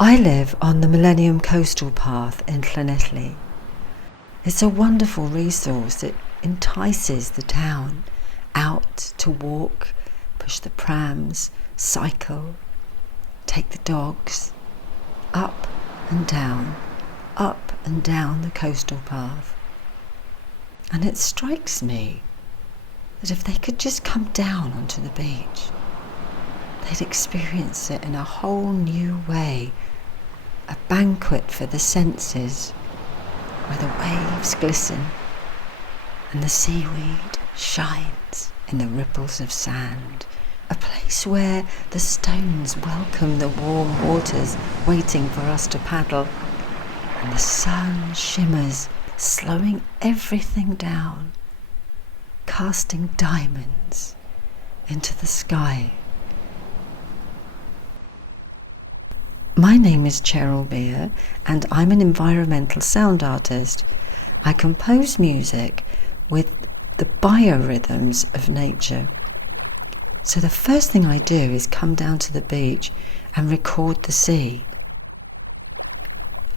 I live on the Millennium Coastal path in Llanelli. It's a wonderful resource. It entices the town out to walk, push the prams, cycle, take the dogs, up and down the coastal path. And it strikes me that if they could just come down onto the beach, they'd experience it in a whole new way, a banquet for the senses, where the waves glisten and the seaweed shines in the ripples of sand, a place where the stones welcome the warm waters waiting for us to paddle, and the sun shimmers, slowing everything down, casting diamonds into the sky. My name is Cheryl Beer, and I'm an environmental sound artist. I compose music with the biorhythms of nature. So the first thing I do is come down to the beach and record the sea.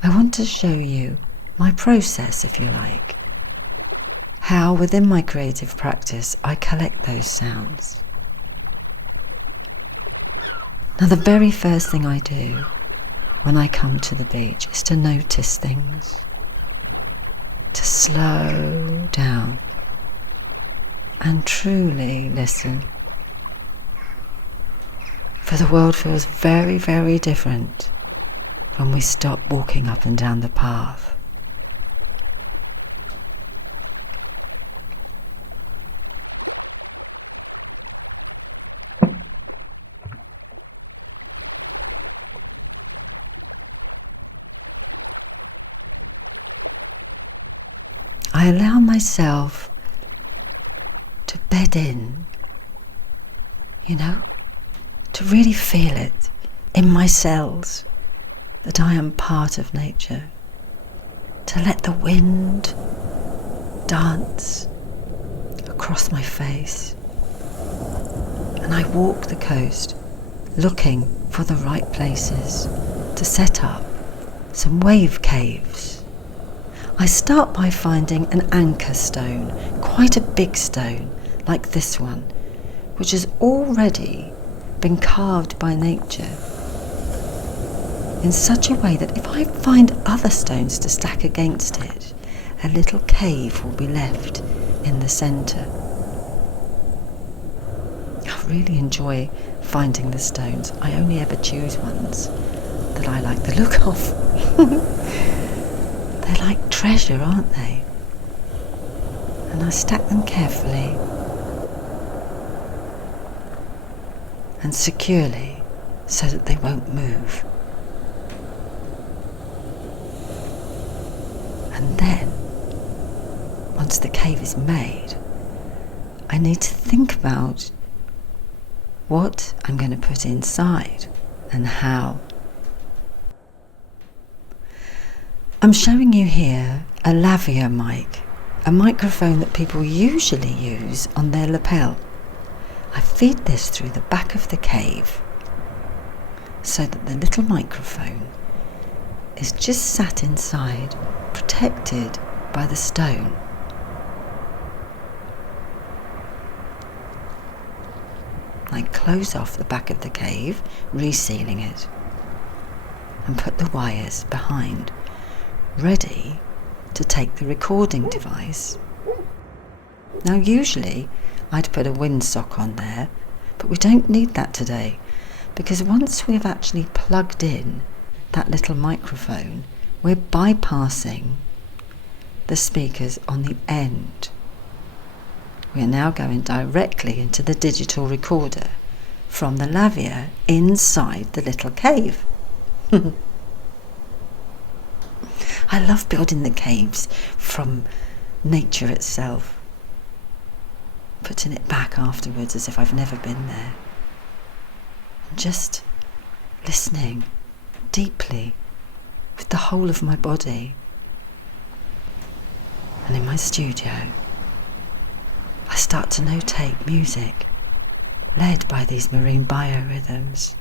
I want to show you my process, if you like, how within my creative practice I collect those sounds. Now, the very first thing I do when I come to the beach is to notice things, to slow down and truly listen. For the world feels very, very different when we stop walking up and down the path. I allow myself to bed in, to really feel it in my cells that I am part of nature, to let the wind dance across my face. And I walk the coast looking for the right places to set up some wave caves. I start by finding an anchor stone, quite a big stone, like this one, which has already been carved by nature in such a way that if I find other stones to stack against it, a little cave will be left in the centre. I really enjoy finding the stones. I only ever choose ones that I like the look of. They're like treasure, aren't they? And I stack them carefully and securely so that they won't move. And then, once the cave is made, I need to think about what I'm going to put inside and how. I'm showing you here a lavalier mic, a microphone that people usually use on their lapel. I feed this through the back of the cave so that the little microphone is just sat inside, protected by the stone. I close off the back of the cave, resealing it, and put the wires behind, ready to take the recording device. Now usually I'd put a windsock on there, but we don't need that today, because once we've actually plugged in that little microphone, we're bypassing the speakers on the end. We are now going directly into the digital recorder from the lavalier inside the little cave. I love building the caves from nature itself, putting it back afterwards as if I've never been there, and just listening deeply with the whole of my body. And in my studio, I start to notate music led by these marine biorhythms.